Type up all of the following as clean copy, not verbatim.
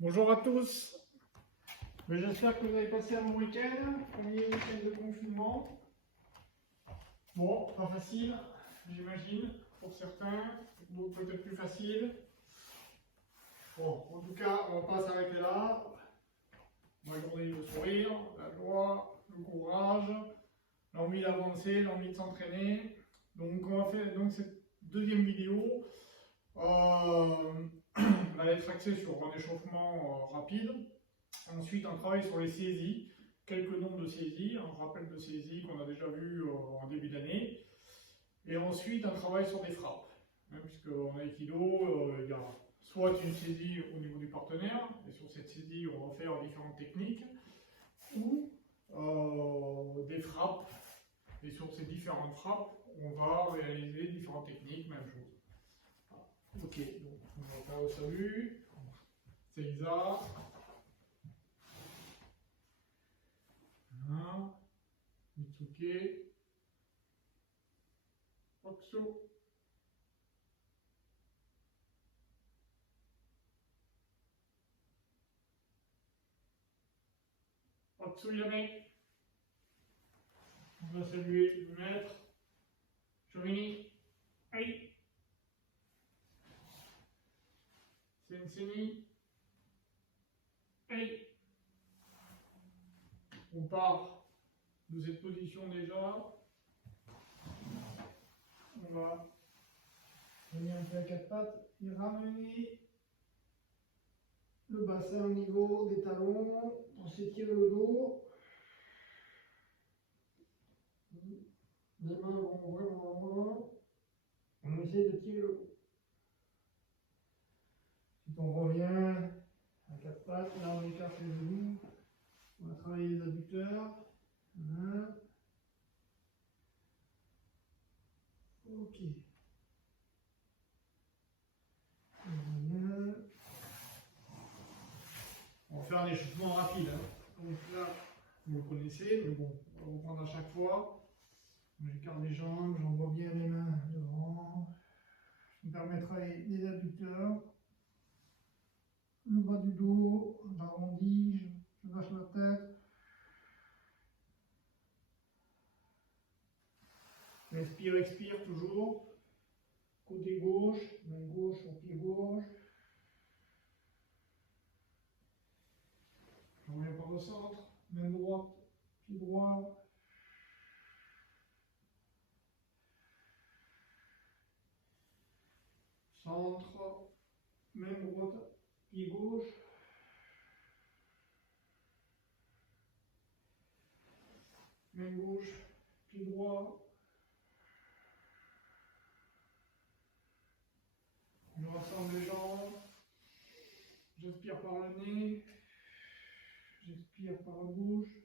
Bonjour à tous. J'espère que vous avez passé un bon week-end, premier week-end de confinement. Bon, pas facile, j'imagine, pour certains, d'autres peut-être plus facile. Bon, en tout cas, on va pas s'arrêter là. On va garder le sourire, la joie, le courage, l'envie d'avancer, l'envie de s'entraîner. Donc, on va faire cette deuxième vidéo. Va être axée sur un échauffement rapide. Ensuite, un travail sur les saisies, quelques nombres de saisies, un rappel de saisies qu'on a déjà vu en début d'année. Et ensuite, un travail sur des frappes. Puisqu'en Aikido, il y a soit une saisie au niveau du partenaire, et sur cette saisie, on va faire différentes techniques, ou des frappes. Et sur ces différentes frappes, on va réaliser différentes techniques, même chose. Ok, donc on va faire au salut. Seiza. Mitsuke. Oxo. Otsuyame. On va saluer le maître. Shorini. Aïe. Sensei. Aïe. On part de cette position déjà. On va venir un peu à quatre pattes et ramener le bassin au niveau des talons pour s'étirer le dos. Les mains vont vraiment loin. On essaie de tirer le dos. Ensuite, on revient à quatre pattes. Là, on écarte les genoux. On va travailler les adducteurs. Voilà. Ok. On va faire un échauffement rapide. Donc là, vous le connaissez, mais bon, on va reprendre à chaque fois. J'écarte les jambes, j'envoie bien les mains devant. Je me permets de travailler les adducteurs. Le bas du dos, j'arrondis, je lâche la tête. Inspire, expire toujours. Côté gauche, main gauche au pied gauche. Je reviens par le centre, main droite, pied droit. Centre, main droite, pied gauche. Main gauche, pied droit. Je rassemble les jambes. J'inspire par le nez. J'expire par la bouche.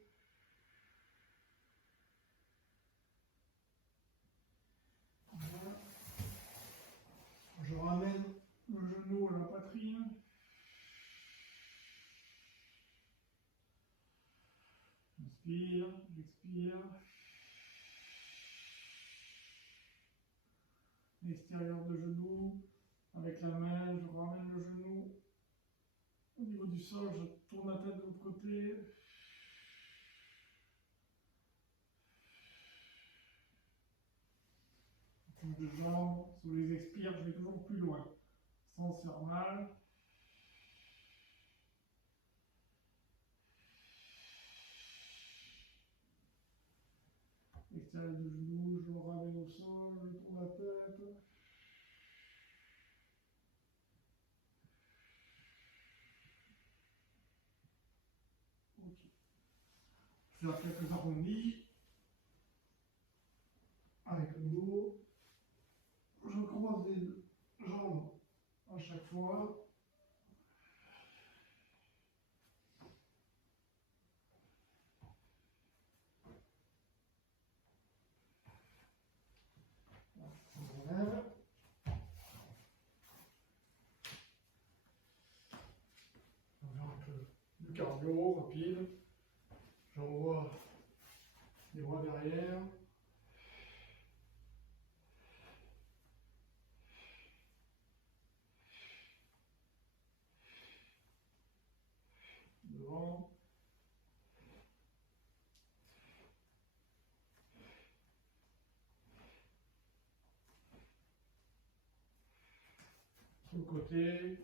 Voilà. Je ramène le genou à la poitrine. Inspire, j'expire. L'extérieur de genou. Avec la main, je ramène le genou au niveau du sol. Je tourne la tête de l'autre côté. Touche de jambes. Sous les expires, je vais toujours plus loin. Sans se faire mal. Extérieur du genou, je le ramène au sol, je tourne la tête. Ok. Faire quelques arrondis. Avec le dos. Je croise les jambes à chaque fois. On relève. On va faire un peu de cardio rapide. J'envoie les bras derrière. sur le côté.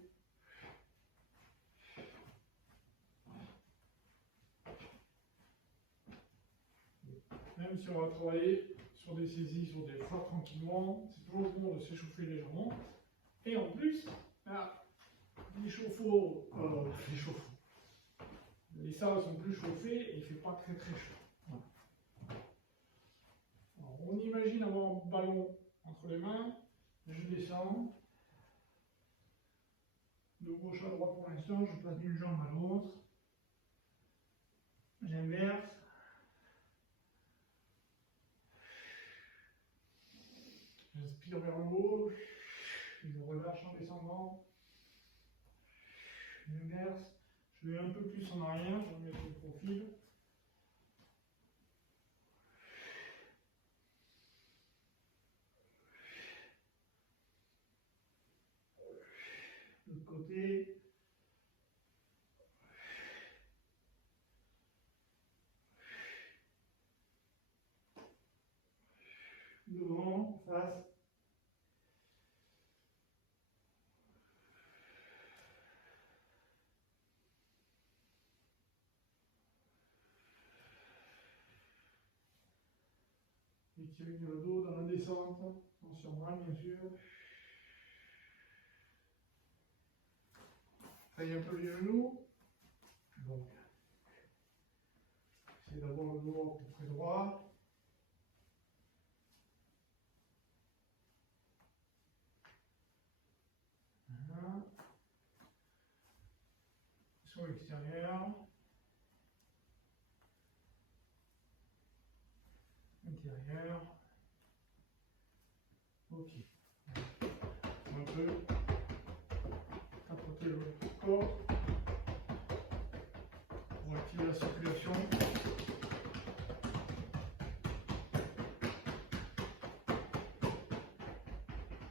Même si on va travailler sur des saisies, sur des fois tranquillement, c'est toujours bon de s'échauffer légèrement. Et en plus, là, les chauffe-eau, les sables sont plus chauffés et il ne fait pas très très chaud. Voilà. Alors, on imagine avoir un ballon entre les mains, je descends, de gauche à droite pour l'instant, je passe d'une jambe à l'autre, j'inverse, j'inspire vers le haut, je relâche en descendant, j'inverse, je vais un peu plus en arrière, je vais mettre le profil. De l'autre côté. Devant, face. Étirer le dos dans la descente, attention bras bien sûr. Taille un peu les genoux. Donc, essayez d'avoir le dos à peu près droit. Voilà. Sur l'extérieur. Intérieur. Ok. Un peu. Tapoter le corps pour activer la circulation.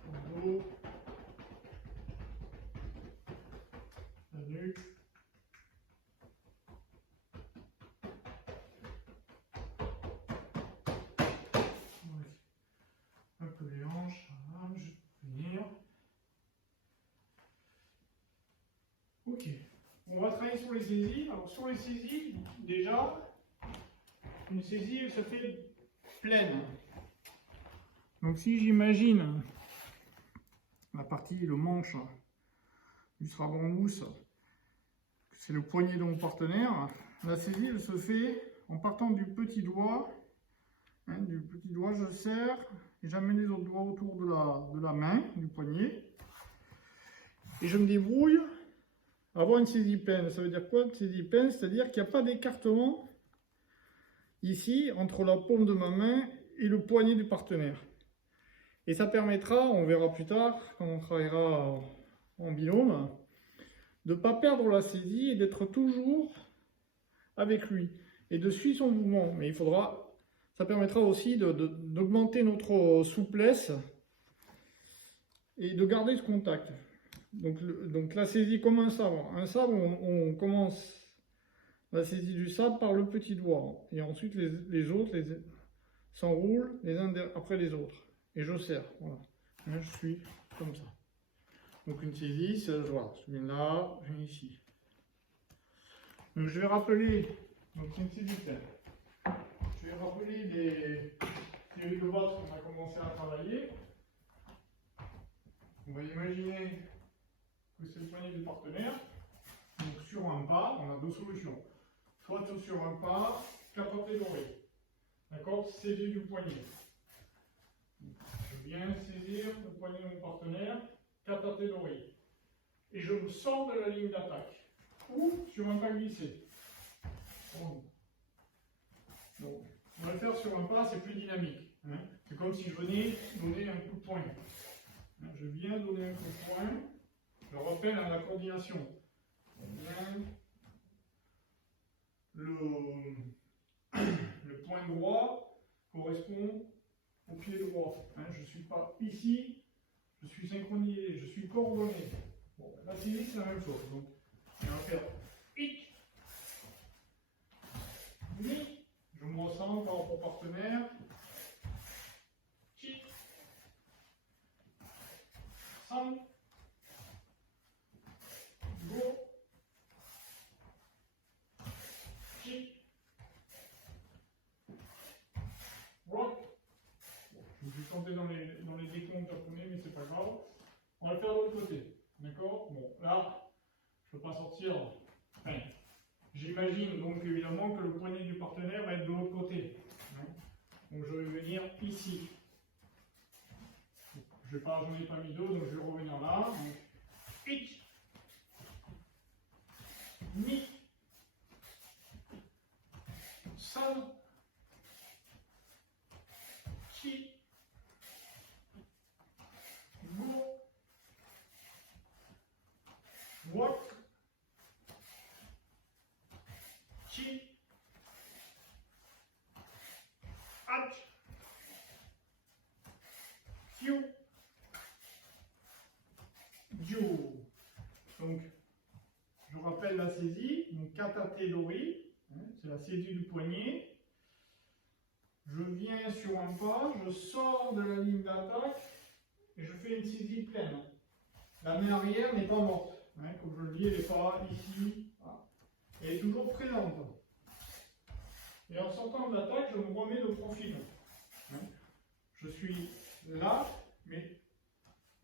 Le dos. La nuque. Un peu les hanches. Voilà, je vais venir. Ok, on va travailler sur les saisies. Alors sur les saisies, déjà, une saisie, elle se fait pleine. Donc si j'imagine la partie, le manche du Strabon mousse, c'est le poignet de mon partenaire, la saisie, elle se fait en partant du petit doigt. Hein, du petit doigt, je serre et j'amène les autres doigts autour de la main, du poignet. Et je me débrouille. Avoir une saisie pleine, ça veut dire quoi une saisie pleine? C'est-à-dire qu'il n'y a pas d'écartement ici entre la paume de ma main et le poignet du partenaire. Et ça permettra, on verra plus tard, quand on travaillera en binôme, de ne pas perdre la saisie et d'être toujours avec lui et de suivre son mouvement. Mais il faudra, ça permettra aussi d'augmenter notre souplesse et de garder ce contact. Donc la saisie comme un sabre. Un sabre, on commence la saisie du sabre par le petit doigt. Et ensuite les autres s'enroulent les uns après les autres. Et je serre. Voilà. Hein, je suis comme ça. Donc une saisie, c'est voilà, je viens là, je viens ici. Donc je vais rappeler, donc une saisie pleine. Je vais rappeler les séries de base qu'on a commencé à travailler. On va imaginer que c'est le poignet du partenaire. Donc sur un pas, on a deux solutions. Soit sur un pas, capoté doré. D'accord? Saisie du poignet. Je viens saisir le poignet de mon partenaire, capoté doré. Et je me sors de la ligne d'attaque. Ou sur un pas glissé. Donc, on va le faire sur un pas, c'est plus dynamique. Hein? C'est comme si je venais donner un coup de poing. Hein? Je viens donner un coup de poing. Je rappelle à la coordination. Le point droit correspond au pied droit. Hein, je ne suis pas ici, je suis synchronisé, je suis coordonné. Bon, la saisie, c'est la même chose. Donc, on va faire hic, ni, je me ressens par rapport au partenaire, chic, sam, On va le faire de l'autre côté. D'accord? Bon, là, je ne peux pas sortir. Enfin, j'imagine donc évidemment que le poignet du partenaire va être de l'autre côté. Hein. Donc je vais venir ici. Je n'ai pas mis d'eau, donc je vais revenir là. Donc, ich, ni, san, chi, go, wok, chi, ach, kyu, ju. Donc, je rappelle la saisie, donc katate dori, hein, c'est la saisie du poignet. Je viens sur un pas, je sors de la ligne d'attaque et je fais une saisie pleine. La main arrière n'est pas morte, hein, comme je le dis, elle n'est pas ici, voilà. Elle est toujours présente. Et en sortant de l'attaque, je me remets de profil. Hein. Je suis là, mais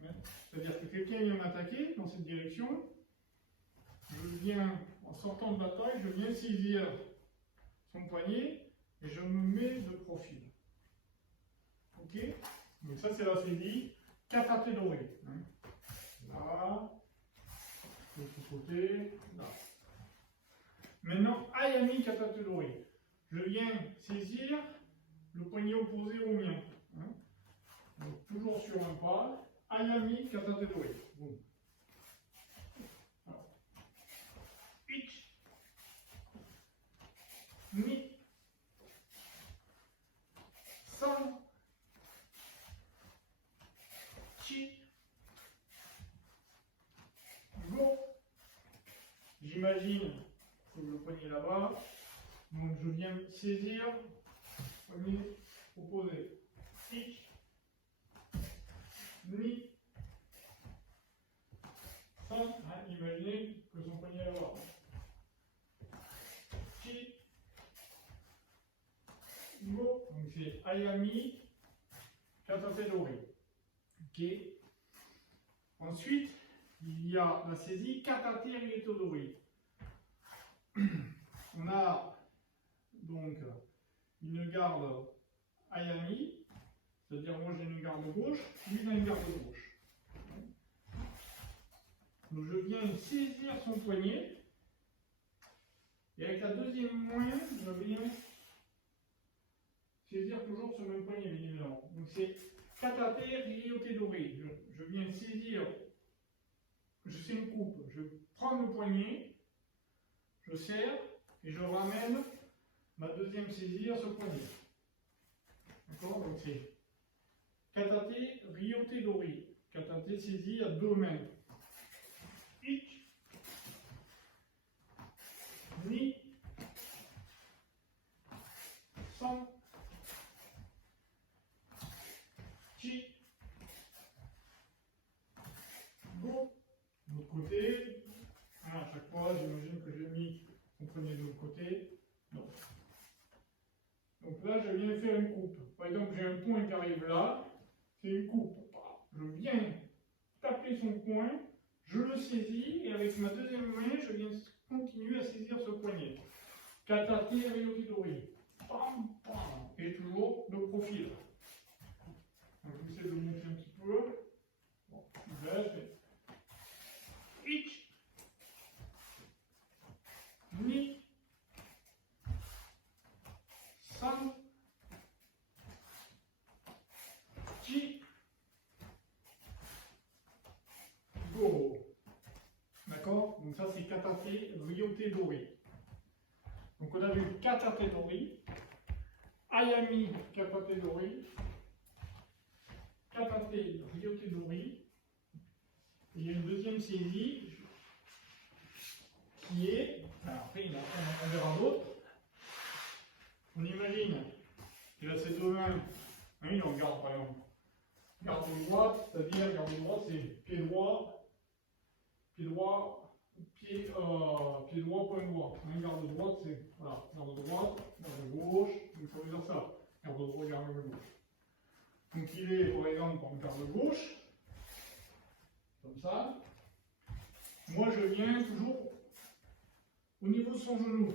hein, c'est-à-dire que quelqu'un vient m'attaquer dans cette direction. Je viens, en sortant de l'attaque, je viens saisir son poignet et je me mets de profil. Ok? Donc ça c'est la saisie katate dori. Hein. Là, de l'autre côté, là. Maintenant, ayami katate dori. Je viens saisir le poignet opposé au mien. Hein. Donc toujours sur un pas, ayami katate dori. Bon. Ich, ni, san, chi, go. J'imagine que le poignet là-bas. Donc je viens saisir le poignet opposé. Ich, ni, san. Hein, imaginez que son poignet est là-bas. Chi, go. Donc c'est ayami katate dori. Ok. Ensuite, il y a la saisie katate ryoto dori. On a donc une garde ayami, c'est-à-dire moi j'ai une garde gauche, lui il a une garde gauche. Donc je viens saisir son poignet et avec la deuxième main, je viens saisir toujours ce même poignet, bien évidemment. Donc c'est katate ryoto dori. Je viens saisir, je fais une coupe, je prends le poignet, je serre et je ramène ma deuxième saisie à ce poignet. D'accord? Donc c'est katate ryoto dori. Katate saisie à deux mains. Ich, ni, san, chi, go. De l'autre côté, à chaque fois, j'imagine que j'ai mis mon poignet de l'autre côté. Non. Donc là, je viens faire une coupe. Par exemple, j'ai un point qui arrive là, c'est une coupe. Je viens taper son poing, je le saisis, et avec ma deuxième main, je viens continuer à saisir ce poignet. Katate ryoto dori. Pam, pam. Et toujours de profil. Donc, j'essaie de monter un petit peu. Bon, je baisse, mais... Ich, ni, san, chi, go. D'accord? Donc ça c'est katate ryoto dori. Donc on a vu katate dori, ayami katate dori, katate ryoto dori. Il y a une deuxième saisie qui est, alors après on verra d'autres. On imagine qu'il a ses deux mains, oui, on regarde par exemple, garde droite, c'est-à-dire garde droite c'est pied droit, pied droit, pied droit, point droit. Garde droite c'est, voilà, garde droite, garde gauche, il faut dire ça, garde droite, garde gauche. Donc il est par exemple en garde gauche, comme ça. Moi, je viens toujours au niveau de son genou.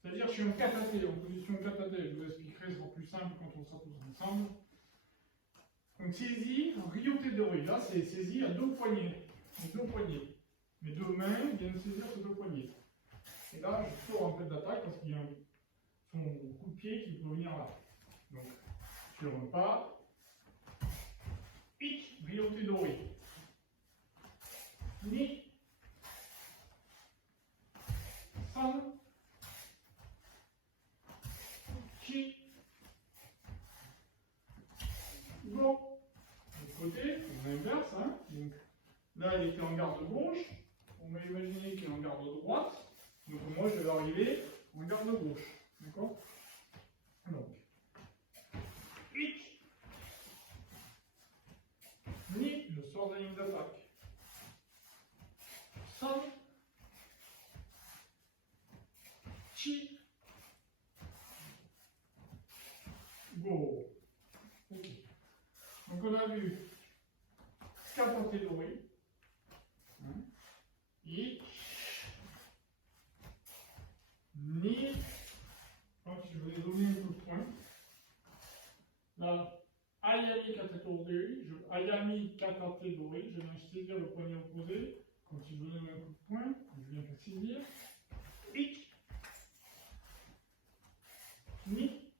C'est-à-dire que je suis en kataté, en position kataté. Je vous expliquerai, ce sera plus simple quand on sera tous ensemble. Donc saisie, ryoté doré. Là, c'est saisie à deux poignets. Mes deux mains viennent saisir ces deux poignets. Et là, je sors un peu d'attaque parce qu'il y a son coup de pied qui peut venir là. Donc, sur un pas. Ik, ryoté doré. Ni. San. Chi. Go. De côté, on inverse. Hein. Donc, là, il était en garde gauche. On va imaginer qu'il est en garde droite. Donc, moi, je vais arriver en garde gauche. D'accord? Donc, ik. Ni, je sors de la ligne d'attaque. San. Chi. Go. Ok. Donc on a vu kataté doré. Et ni. Donc je vais donner un coup de poing. Là, ayami kataté doré. Ayami kataté doré. Je viens saisir le poignet opposé. Quand il veut donner un coup de poing, je viens saisir. Ik. Ni.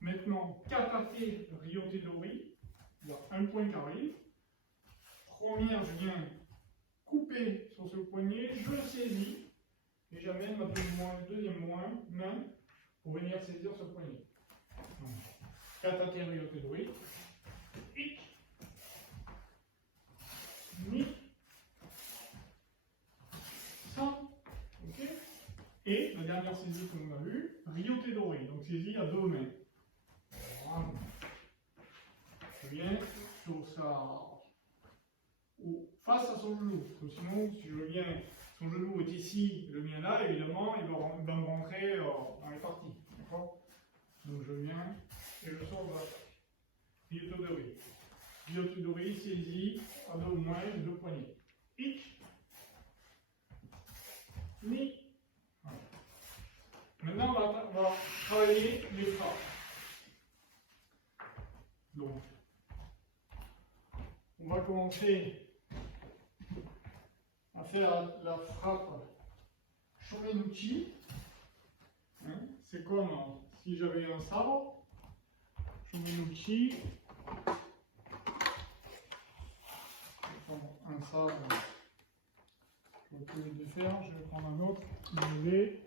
Maintenant, kataté ryoté doré. Il y a un point qui arrive. Première, je viens couper sur ce poignet, je le saisis et j'amène ma deuxième main pour venir saisir ce poignet. Kataté ryoté doré. Ik. Ni. San. Ok. Et la dernière saisie que l'on a vue, ryoté doré. Donc saisie à deux mains. Je viens sur face à son genou. Parce que sinon, si je viens, son genou est ici, le mien là, évidemment, il va me rentrer dans les parties. D'accord? Donc je viens et je sors de l'attaque. Ryoté doré. Ryoté doré, saisie à deux mains, deux poignets. Ik. Ni. Voilà. Maintenant, on va travailler les frappes. Donc, on va commencer à faire la frappe Shomenuchi. Hein, c'est comme si j'avais un sabre. Shomenuchi. Je vais prendre un sabre. Je vais plus le défaire. Je vais prendre un autre. Désolé.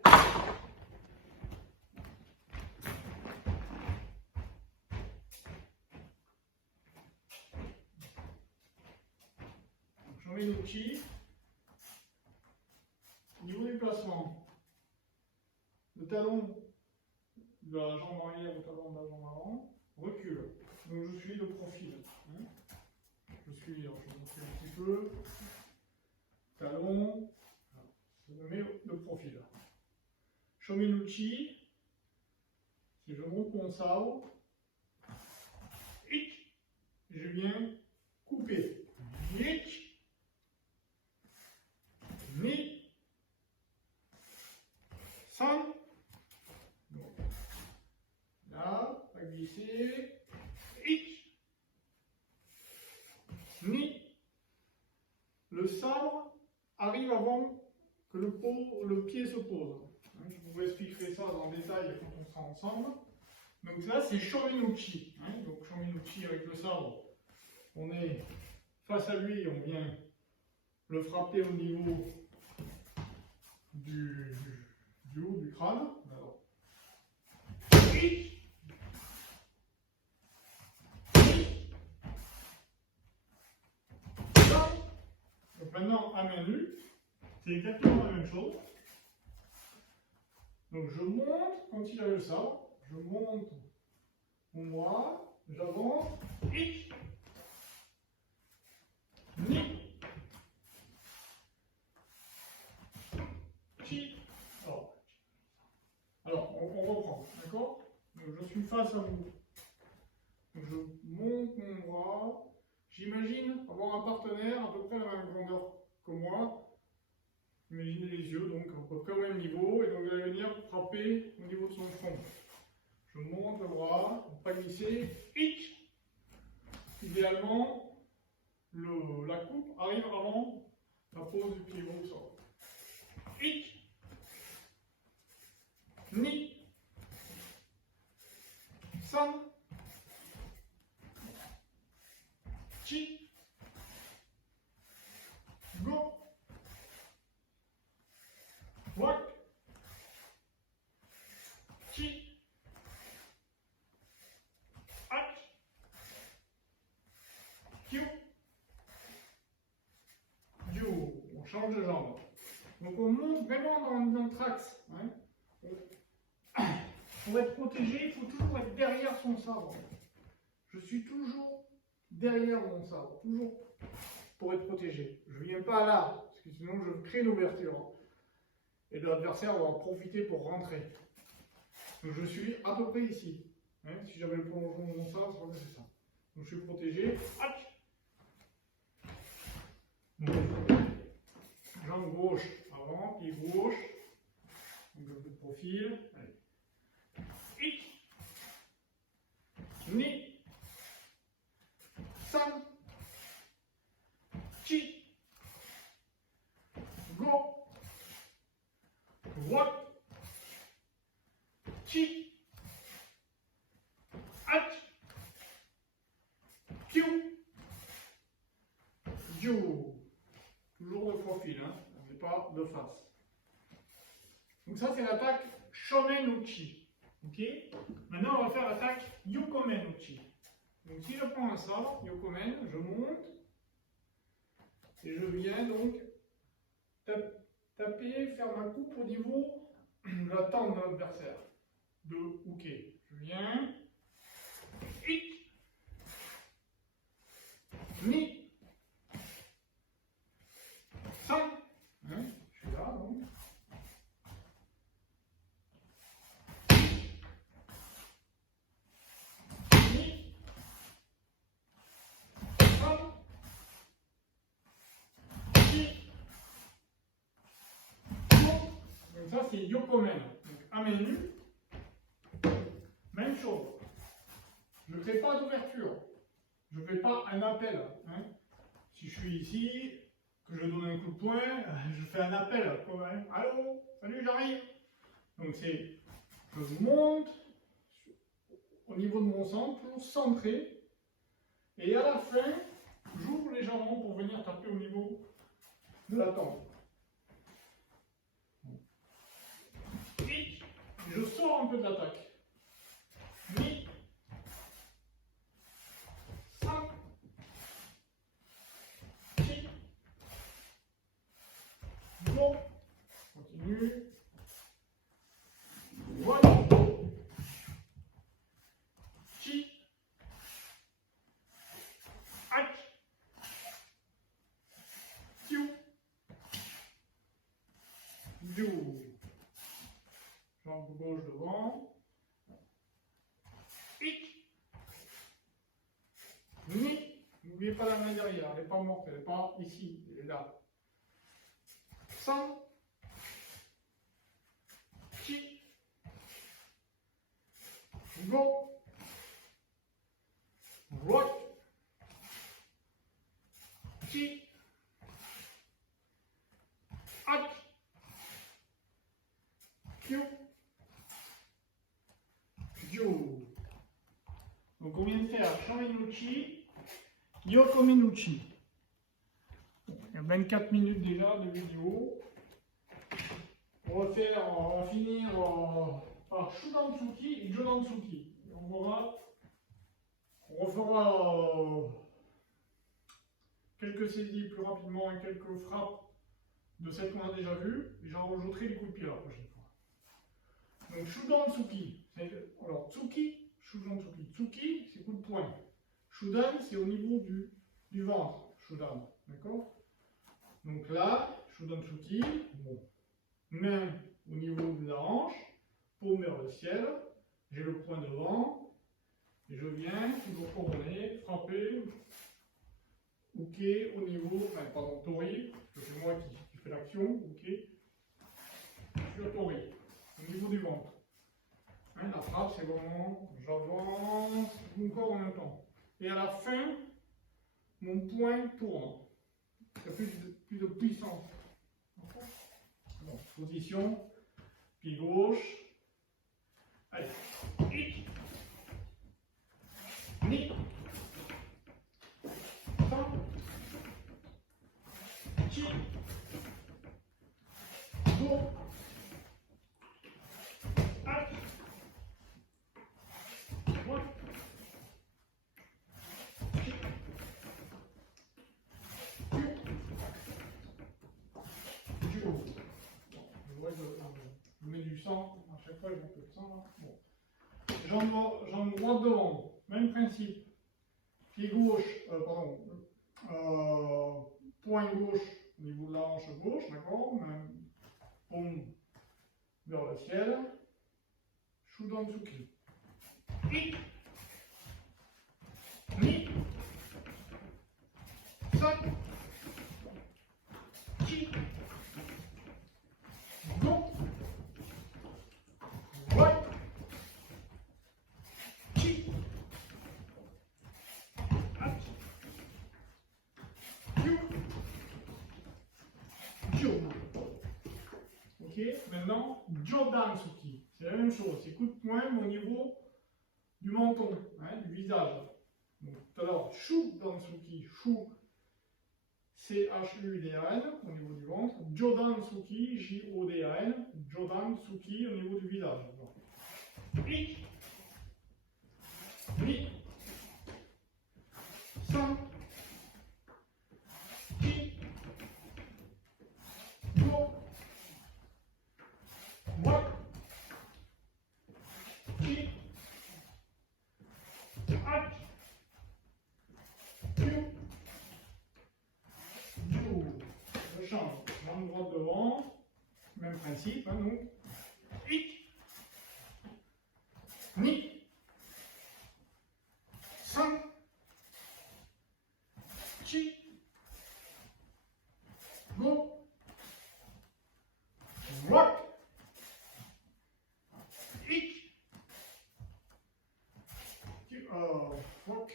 Shomenuchi. Au niveau du placement, le talon de la jambe arrière au talon de la jambe avant recule. Donc je suis de profil. Hein. Je vous montre un petit peu. Talon, je me mets de profil. Shomenuchi, si je monte mon sabre, hic, je viens couper. Hic, ni, san. Bon. Là, à glisser. Hic, ni. Le sabre arrive avant que le pied se pose. Je vous expliquerai ça dans le détail quand on sera ensemble. Donc là, c'est Shomenuchi. Donc Shomenuchi avec le sabre, on est face à lui, on vient le frapper au niveau du haut du crâne. Alors. Donc maintenant, à main nue, c'est exactement la même chose. Donc je monte, quand il a le sabre, je monte mon bras, j'avance, hic, ni, chi. Alors on reprend, d'accord? Donc je suis face à vous. Donc je monte mon bras, J'imagine avoir un partenaire à peu près de la même grandeur que moi. Imaginez les yeux, donc à peu près au même niveau, et donc vous allez venir frapper au niveau de son front. Je monte le bras, pas glisser, hic. Idéalement, la coupe arrive avant la pose du pied au sol. Hic. Ni. San. Chi. Go. Wak. Chi. Hach. Kyu. You. On change de jambe. Donc on monte vraiment dans le trax. Hein. Pour être protégé, il faut toujours être derrière son sabre. Je suis toujours derrière mon sabre, toujours pour être protégé. Je ne viens pas là, parce que sinon je crée une ouverture. Et l'adversaire va en profiter pour rentrer. Donc je suis à peu près ici. Hein, si j'avais le prolongement de mon sabre, c'est ça. Donc je suis protégé. Jambe gauche avant, pied gauche. Donc un peu de profil. Allez. Hic. Ni. San. Chi. Go. Wak. Chi. Hach. Kyu. You. Toujours de profil, hein. On n'est pas de face. Donc ça c'est l'attaque Shomen Uchi. Ok. Maintenant on va faire l'attaque Yokomen Uchi. Donc si je prends un sabre, Yokomen, je monte et je viens donc taper, faire ma coupe au niveau de la tente de l'adversaire. De Uke. Je viens. Hic. Ni. San. Hein, je suis là donc. Ni. San. Chi. Go. Donc ça c'est Yokomen. Donc à main nue. Même chose. Je ne fais pas d'ouverture. Je ne fais pas un appel. Hein. Si je suis ici, que je donne un coup de poing, je fais un appel. Comme, hein. Allô, salut, j'arrive. Donc c'est, je monte au niveau de mon centre, toujours centré. Et à la fin, j'ouvre légèrement pour venir taper au niveau de la tempe. Et je sors un peu de l'attaque. Ni. San. Chi. Go. Continue. Voilà. Chi. Hach. Kyu. You. Jambe gauche devant. Hic. Ni. N'oubliez pas la main derrière, elle n'est pas morte, elle n'est pas ici, elle est là. San. Chi. Go. Rock. Chi. Hach. Kyu. You. Donc on vient de faire Shomen-uchi, Yokomen-uchi. Il y a 24 minutes déjà de vidéo. On va finir par Shudan-tsuki et Jodan-tsuki. On refera quelques saisies plus rapidement et quelques frappes de celles qu'on a déjà vues. Et j'en rajouterai les coups de pied la prochaine fois. Donc Shudan-tsuki. Alors Tsuki, Shudan-tsuki. Tsuki, c'est coup de poing. Shudan, c'est au niveau du ventre. Shudan, d'accord? Donc là, Shudan-tsuki, bon. Main au niveau de la hanche, paume vers le ciel, j'ai le poing devant, et je viens, toujours coordonné, frapper ok, au niveau, enfin, pardon, tori, parce que c'est moi qui fais l'action, ok, sur tori, au niveau du ventre. Hein, la frappe, c'est vraiment, j'avance mon corps en même temps. Et à la fin, mon poing tourne. Il y a plus de puissance. Bon, position, pied gauche. Allez, hic, ni, fin, chi, go, hack, one, chi, du haut. Je vois, je mets du sang, à chaque fois, je mets un peu de sang. Là. Bon. Jambe droite devant, même principe. Pied gauche, poing gauche au niveau de la hanche gauche, d'accord, même paume vers le ciel. Shudansuki. Hic, ni, san, chi, go, right, chi, hat, you, jo. Ok, maintenant, Jodansuki. C'est la même chose, c'est coup de poing mais au niveau du menton, hein, du visage. Donc, tout à l'heure, Shudansuki, Shu, C-H-U-D-A-N, au niveau du ventre. Jodansuki, J-O-D-A-N, Jodansuki, au niveau du visage. Hic, ni, san, chi, go, wa, chi, hat, you, you. Je change. Jambe droite devant. Même principe, hein, donc. Hic, ni, san, chi, go, rock, hic, rock,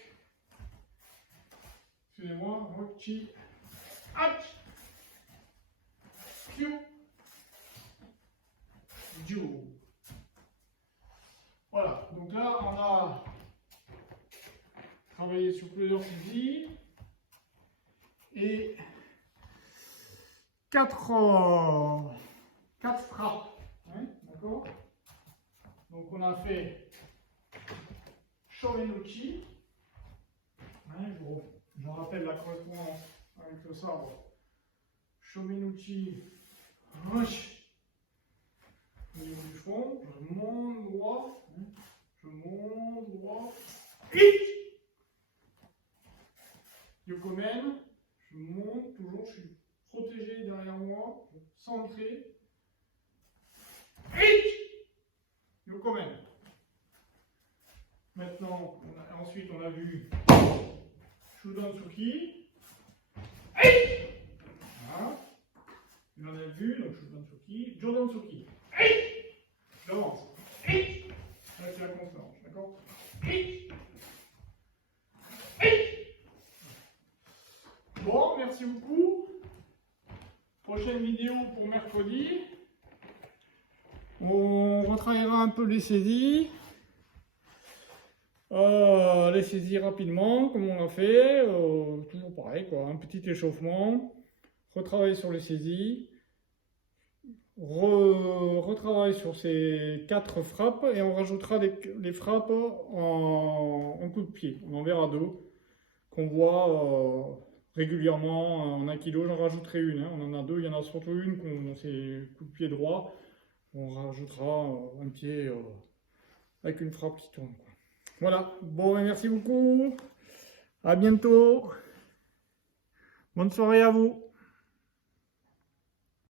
excusez-moi, rock, chi, hat, Q, Ju. Voilà, donc là on a travaillé sur plusieurs saisies et 4 frappes, hein, d'accord. Donc on a fait Shomenuchi, hein, je rappelle la correspondance avec le sabre. Shomenuchi, rush, au niveau du front, je monte droit, hein, je monte droit, hic, Yokomen, je monte toujours, je suis protégé derrière moi, centré, hic, Yokomen. Maintenant, ensuite on a vu Shudansuki, hic, voilà. On a vu, donc Shudansuki, Jodansuki, hic, j'avance, hic, là c'est la constance, d'accord, hic, hic. Bon, merci beaucoup. Prochaine vidéo pour mercredi. On retravaillera un peu les saisies. Les saisies rapidement, comme on l'a fait. Toujours pareil, quoi. Un petit échauffement. Retravailler sur les saisies. Retravailler sur ces 4 frappes. Et on rajoutera les frappes en coup de pied. On en verra 2. Qu'on voit régulièrement en 1 kilo, j'en rajouterai une. Hein. On en a 2, il y en a surtout une, c'est coup de pied droit. On rajoutera un pied avec une frappe qui tourne. Quoi. Voilà, bon, merci beaucoup. À bientôt. Bonne soirée à vous.